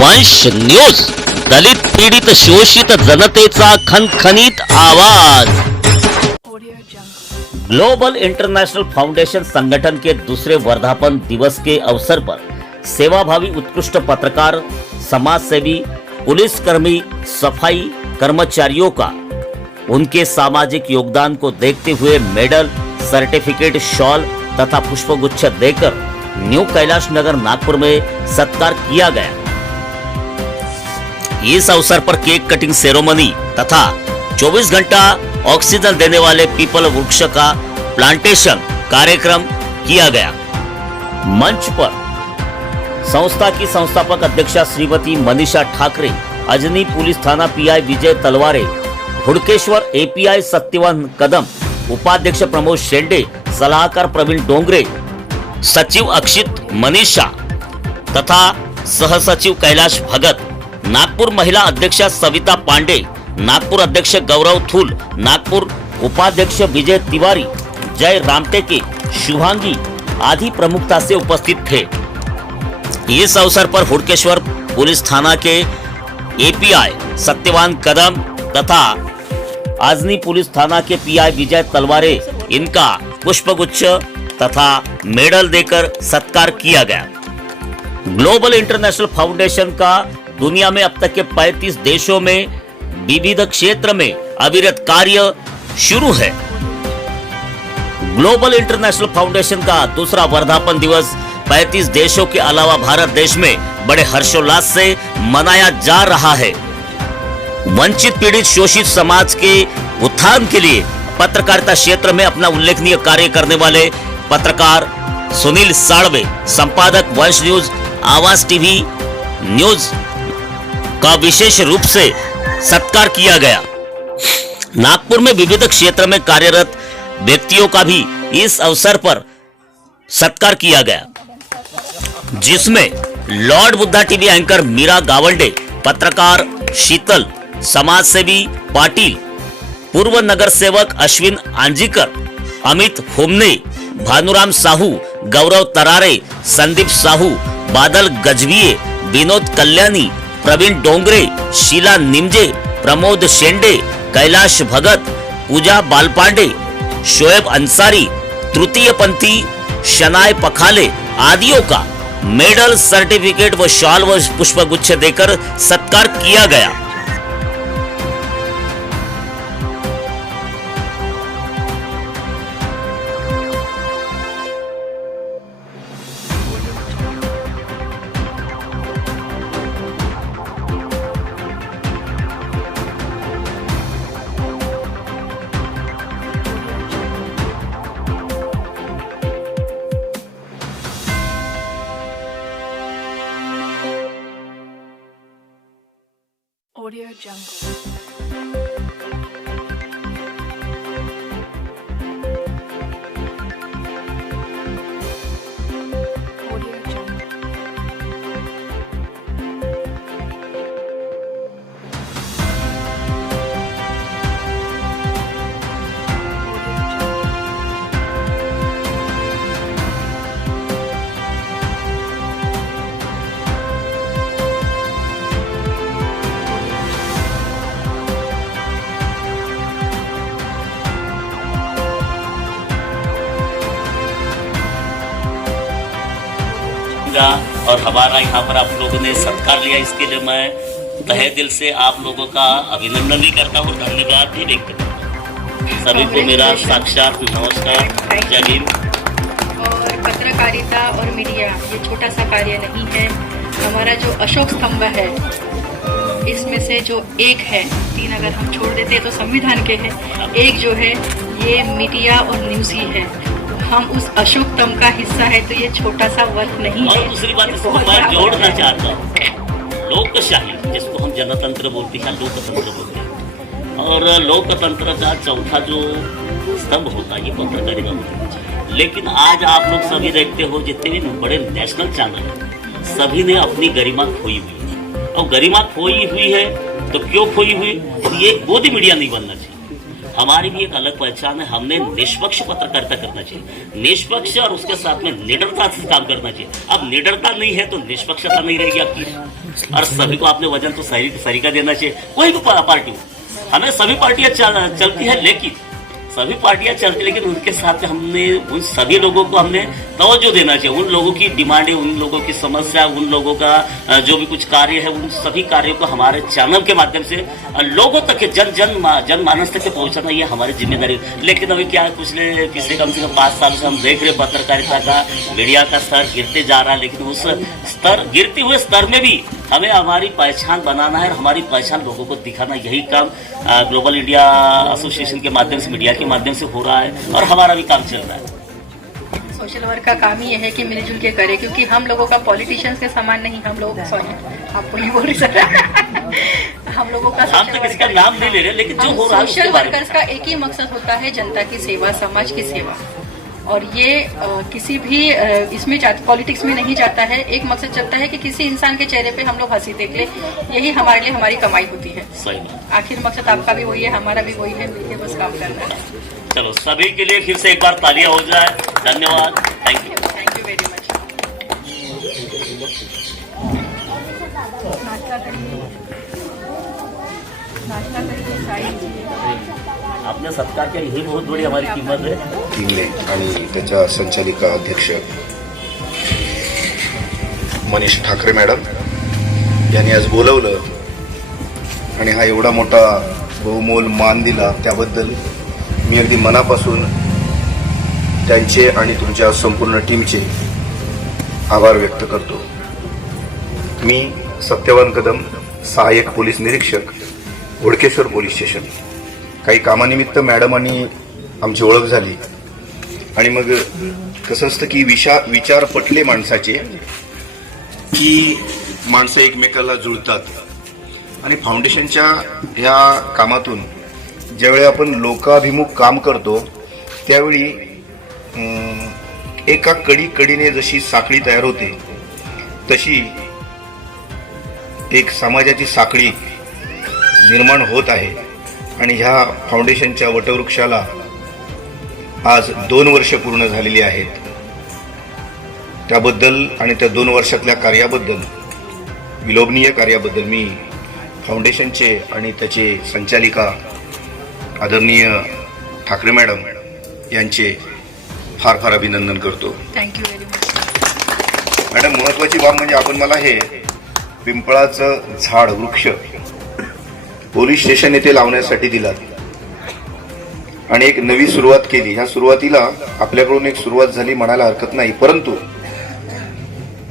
वंश न्यूज, दलित पीडित शोषित जनतेचा खनखनीत आवाज। ग्लोबल इंटरनेशनल फाउंडेशन संगठन के दूसरे वर्धापन दिवस के अवसर पर सेवाभावी उत्कृष्ट पत्रकार, समाजसेवी, पुलिसकर्मी, सफाई कर्मचारियों का उनके सामाजिक योगदान को देखते हुए मेडल, सर्टिफिकेट, शॉल तथा पुष्पगुच्छ देकर न्यू कैलाश नगर नागपुर में सत्कार किया गया। इस अवसर पर केक कटिंग सेरेमनी तथा 24 घंटा ऑक्सीजन देने वाले पीपल वृक्ष का प्लांटेशन कार्यक्रम किया गया। मंच पर संस्था की संस्थापक अध्यक्षा श्रीमती मनीषा ठाकरे, अजनी पुलिस थाना पीआई विजय तलवारे, हुड़केश्वर एपीआई सत्यवान कदम, उपाध्यक्ष प्रमोद शेंडे, सलाहकार प्रवीण डोंगरे, सचिव अक्षित मनीषा तथा सहसचिव कैलाश भगत, नागपुर महिला अध्यक्षा सविता पांडे, नागपुर अध्यक्ष गौरव थूल, नागपुर उपाध्यक्ष विजय तिवारी, जय रामटेके, शुभांगी आदि प्रमुखता से उपस्थित थे। इस अवसर पर हुड़केश्वर पुलिस थाना के एपीआई सत्यवान कदम तथा आजनी पुलिस थाना के पीआई विजय तलवारे इनका पुष्पगुच्छ तथा मेडल देकर सत्कार किया गया। ग्लोबल इंटरनेशनल फाउंडेशन का दुनिया में अब तक के 35 देशों में विविध क्षेत्र में अविरत कार्य शुरू है। ग्लोबल इंटरनेशनल फाउंडेशन का दूसरा वर्धापन दिवस 35 देशों के अलावा भारत देश में बड़े हर्षोल्लास से मनाया जा रहा है। वंचित पीड़ित शोषित समाज के उत्थान के लिए पत्रकारिता क्षेत्र में अपना उल्लेखनीय कार्य करने वाले पत्रकार सुनील साळवे, संपादक वंश न्यूज, आवाज टीवी न्यूज का विशेष रूप से सत्कार किया गया। नागपुर में विविध क्षेत्र में कार्यरत व्यक्तियों का भी इस अवसर पर सत्कार किया गया, जिसमें lord Buddha TV anchor Meera Gawande, पत्रकार शीतल, समाजसेवी पाटिल, पूर्व नगर सेवक अश्विन आंजीकर, अमित होमने, भानुराम साहू, गौरव तरारे, संदीप साहू, बादल गजभिये, विनोद कल्याणी, प्रवीण डोंगरे, शीला निमजे, प्रमोद शेंडे, कैलाश भगत, पूजा बालपांडे, शोएब अंसारी, तृतीय पंथी, शनाय पखाले आदियों का मेडल, सर्टिफिकेट व शॉल व पुष्पगुच्छ देकर सत्कार किया गया। Audio Jungle. और हमारा यहाँ पर आप लोगों ने सत्कार लिया, इसके लिए मैं तहे दिल से आप लोगों का अभिनंदन भी करता हूँ, धन्यवाद भी व्यक्त करता हूँ। सभी को मेरा साक्षात नमस्कार, जय हिंद। और पत्रकारिता और मीडिया ये छोटा सा कार्य नहीं है। हमारा जो अशोक स्तंभ है, इसमें से जो एक है, 3 अगर हम छोड़ देते हैं तो संविधान के हैं, एक जो है ये मीडिया और न्यूज़ ही है। हम उस अशोक स्तंभ का हिस्सा है, तो ये छोटा सा वर्क नहीं है। और दूसरी बात इसको मैं जोड़ना चाहता हूँ, लोकशाही जिसको हम जनतंत्र बोलते हैं, लोकतंत्र बोलते हैं, और लोकतंत्र का चौथा जो स्तंभ होता है ये पत्रकारिता होती है। लेकिन आज आप लोग सभी देखते हो, जितने भी बड़े नेशनल चैनल हैं, सभी ने अपनी गरिमा खोई हुई है। और गरिमा खोई हुई है तो क्यों खोई हुई? ये गोदी मीडिया नहीं बनना चाहिए। हमारी भी एक अलग पहचान है। हमने निष्पक्ष पत्रकारिता करना चाहिए, निष्पक्ष और उसके साथ में निडरता से काम करना चाहिए। अब निडरता नहीं है तो निष्पक्षता नहीं रहेगी आपकी, और सभी को आपने वजन तो सही का देना चाहिए। कोई भी पार्टी हो, हमें सभी पार्टियां चलती है, लेकिन सभी पार्टियां चलती, लेकिन उनके साथ हमने उन सभी लोगों को हमने तवज्जो देना चाहिए। उन लोगों की डिमांडें, उन लोगों की समस्या, उन लोगों का जो भी कुछ कार्य है, उन सभी कार्यों को हमारे चैनल के माध्यम से लोगों तक, जनमानस तक पहुंचाना, ये हमारी जिम्मेदारी है। लेकिन अभी क्या है, पिछले कम से कम 5 साल से हम देख रहे पत्रकारिता का, मीडिया का स्तर गिरते जा रहा है। लेकिन उस गिरते हुए स्तर में भी हमें हमारी पहचान बनाना है और हमारी पहचान लोगों को दिखाना। यही काम ग्लोबल इंडिया एसोसिएशन के माध्यम से, मीडिया के माध्यम से हो रहा है, और हमारा भी काम चल रहा है। सोशल वर्क का काम ही है कि मिलजुल के करे, क्योंकि हम लोगों का पॉलिटिशियंस के समान नहीं, हम लोग, सॉरी आपको नहीं बोल रही सर, हम लोगों का हम तो किसी का नाम नहीं ले रहे, लेकिन जो हो रहा है सोशल वर्कर्स का एक ही मकसद होता है, जनता की सेवा, समाज की सेवा। और ये किसी भी इसमें पॉलिटिक्स में नहीं जाता है। एक मकसद चलता है कि किसी इंसान के चेहरे पे हम लोग हंसी देख ले, यही हमारे लिए हमारी कमाई होती है। आखिर मकसद आपका भी वही है, हमारा भी वही है, मिलकर बस काम करना है। चलो सभी के लिए फिर से एक बार तालियां हो जाए। धन्यवाद, थैंक यू वेरी मच। नाश्ता करिए, चाय लीजिए। आपने सत्कार किया, यही बहुत बड़ी हमारी कीमत है। टीमने आणि त्याच्या संचालिका अध्यक्ष मनीष ठाकरे मॅडम यांनी आज बोलवलं आणि हा एवढा मोठा बहुमोल मान दिला, त्याबद्दल मी अगदी मनापासून त्यांचे आणि तुमच्या संपूर्ण टीमचे आभार व्यक्त करतो। मी सत्यवान कदम, सहाय्यक पोलीस निरीक्षक, घोडकेश्वर पोलीस स्टेशन। काही कामानिमित्त मॅडम आणि आमची ओळख झाली आणि मग कसं असतं की विचार पटले माणसाचे की माणसं एकमेकाला जुळतात। आणि फाउंडेशनच्या ह्या कामातून ज्यावेळी आपण लोकाभिमुख काम करतो त्यावेळी एका कडीने जशी साखळी तयार होते तशी एक समाजाची साखळी निर्माण होत आहे। आणि ह्या फाउंडेशनच्या वटवृक्षाला आज 2 वर्ष पूर्ण झालेली आहेत। त्याबद्दल आणि त्या 2 वर्षातल्या कार्याबद्दल, विलोभनीय कार्याबद्दल मी फाउंडेशनचे आणि त्याचे संचालिका आदरणीय ठाकरे मॅडम यांचे फार फार अभिनंदन करतो। Thank you very much madam. महत्वाची बाब म्हणजे आपण मला हे पिंपळाचं झाड, वृक्ष पोलीस स्टेशन येथे लावण्यासाठी दिला आणि एक नवी सुरुवात केली। ह्या सुरुवातीला आपल्याकडून एक सुरुवात झाली म्हणायला हरकत नाही, परंतु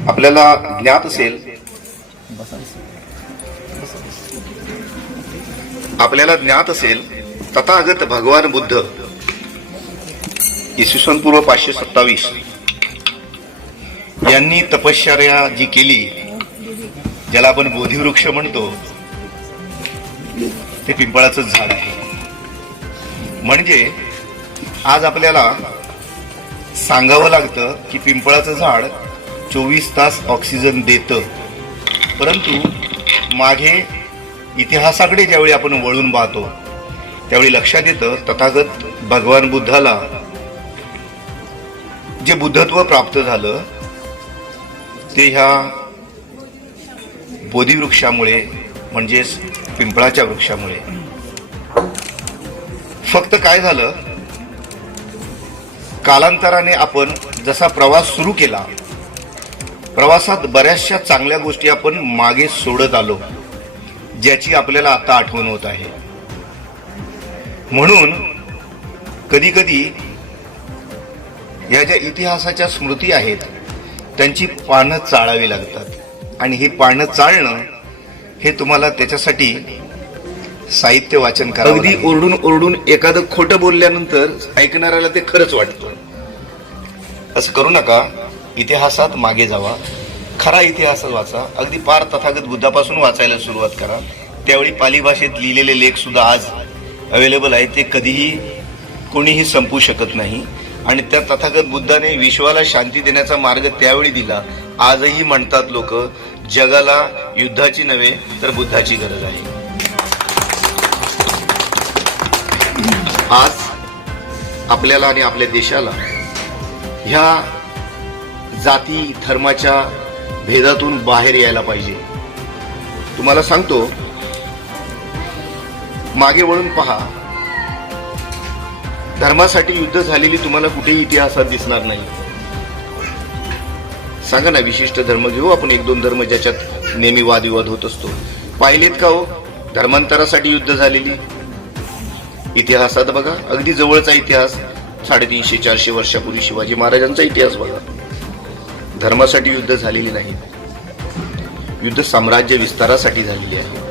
आपल्याला ज्ञात असेल तथागत भगवान बुद्ध इसवी पूर्व 527 यांनी तपश्चर्या जी केली, ज्याला आपण बोधिवृक्ष म्हणतो, ते पिंपळाचं झाड आहे। म्हणजे आज आपल्याला सांगावं लागतं की पिंपळाचं झाड 24 तास ऑक्सिजन देतं, परंतु मागे इतिहासाकडे ज्यावेळी आपण वळून पाहतो त्यावेळी लक्षात येतं तथागत भगवान बुद्धाला जे बुद्धत्व प्राप्त झालं ते ह्या बोधिवृक्षामुळे, म्हणजेच पिंपळाच्या वृक्षामुळे। फक्त काय झालं, कालांतराने आपण जसा प्रवास सुरू केला, प्रवासात बऱ्याचशा चांगल्या गोष्टी आपण मागे सोडत आलो, ज्याची आपल्याला आता आठवण होत आहे। म्हणून कधी कधी या ज्या इतिहासाच्या स्मृती आहेत त्यांची पानं चाळावी लागतात, आणि हे पानं चाळणं हे तुम्हाला त्याच्यासाठी साहित्य वाचन करावं। अगदी ओरडून ओरडून एखादं खोटं बोलल्यानंतर ऐकणाऱ्याला ते खरंच वाटतं। असं करू नका, इतिहासात मागे जावा, खरा इतिहास वाचा। अगदी पार तथागत बुद्धापासून वाचायला सुरुवात करा। त्यावेळी पाली भाषेत लिहिलेले लेख सुद्धा आज अवेलेबल आहेत, ते कधीही कोणीही संपू शकत नाही। आणि त्या तथागत बुद्धाने विश्वाला शांती देण्याचा मार्ग त्यावेळी दिला। आजही म्हणतात लोक, जगाला युद्धाची नव्हे तर बुद्धाची गरज आहे। आपल्याला आणि आपल्या देशाला ह्या जाती धर्माच्या भेदातून बाहेर यायला पाहिजे. तुम्हाला सांगतो, मागे वळून पहा, धर्मासाठी युद्ध झालेली तुम्हाला कुठेही इतिहासात दिसणार नाही. सांगा ना, विशिष्ट धर्म घेऊ आपण, एक दोन धर्म ज्याच्यात नेहमी वादविवाद होत असतो, पाहिलेत का हो धर्मांतरासाठी युद्ध झालेली? इतिहासात बघा, अगदी जवळचा इतिहास, 350-400 वर्षापूर्वी शिवाजी महाराजांचा इतिहास बघा. धर्मासाठी युद्ध झालेली नाही. युद्ध साम्राज्य विस्तारासाठी झालेली आहे.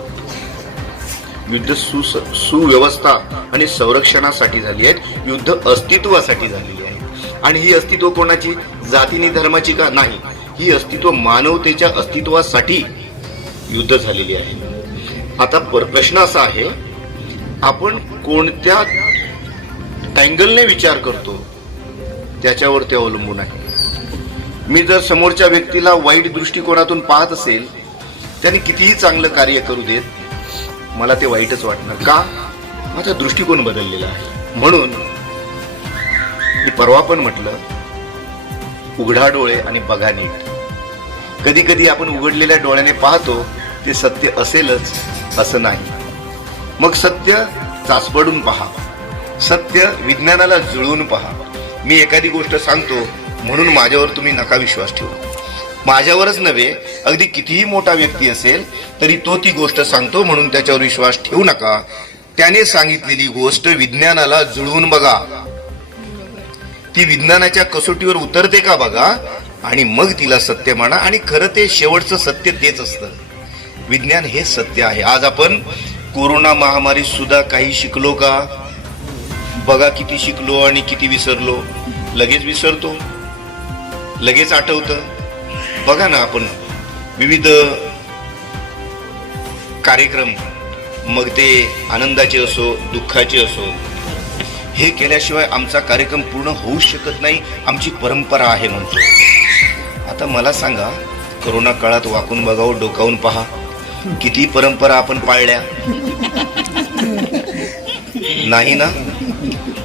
युद्ध सुव्यवस्था आणि संरक्षणासाठी झाली आहेत. युद्ध अस्तित्वासाठी झालेली आहे. आणि ही अस्तित्व कोणाची? जातीनी धर्माची का? नाही, ही अस्तित्व मानवतेच्या अस्तित्वासाठी युद्ध झालेली आहे. आता प्रश्न असा आहे, आपण कोणत्या अँगलने विचार करतो त्याच्यावर ते अवलंबून आहे. मी जर समोरच्या व्यक्तीला वाईट दृष्टिकोनातून पाहत असेल, त्याने कितीही चांगलं कार्य करू देत, मला ते वाईटच वाटणार. का? माझा दृष्टिकोन बदललेला आहे. म्हणून मी परवा पण म्हटलं, उघडा डोळे आणि बघा नीट. कधी कधी आपण उघडलेल्या डोळ्याने पाहतो ते सत्य असेलच असं नाही. मग सत्य चाचपडून पहा, सत्य विज्ञानाला जुळवून पहा. मी एखादी गोष्ट सांगतो म्हणून माझ्यावर तुम्ही नका विश्वास ठेवू. माझ्यावरच नव्हे, अगदी कितीही मोठा व्यक्ती असेल तरी तो ती गोष्ट सांगतो म्हणून त्याच्यावर विश्वास ठेवू नका. त्याने सांगितलेली गोष्ट विज्ञानाला जुळवून बघा, ती विज्ञानाच्या कसोटीवर उतरते का बघा, आणि मग तिला सत्य माना. आणि खरं ते शेवटचं सत्य तेच असतं. विज्ञान हे सत्य आहे. आज आपण कोरोना महामारी सुद्धा काही शिकलो का? बघा, किती शिकलो आणि किती विसरलो. लगेच विसरतो, लगेच आठवतं. बघा ना, आपण विविध कार्यक्रम, मग ते आनंदाचे असो दुःखाचे असो, हे केल्याशिवाय आमचा कार्यक्रम पूर्ण होऊ शकत नाही, आमची परंपरा आहे म्हणतो. आता मला सांगा, कोरोना काळात वाकून बघावं, डोकावून पहा, किती परंपरा आपण पाळल्या नाही ना?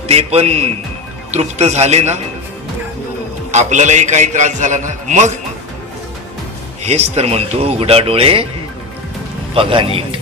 ते पण तृप्त झाले ना? आपल्यालाही काही त्रास झाला ना? मग हेच तर म्हणतो, उघडा डोळे बघा नीट.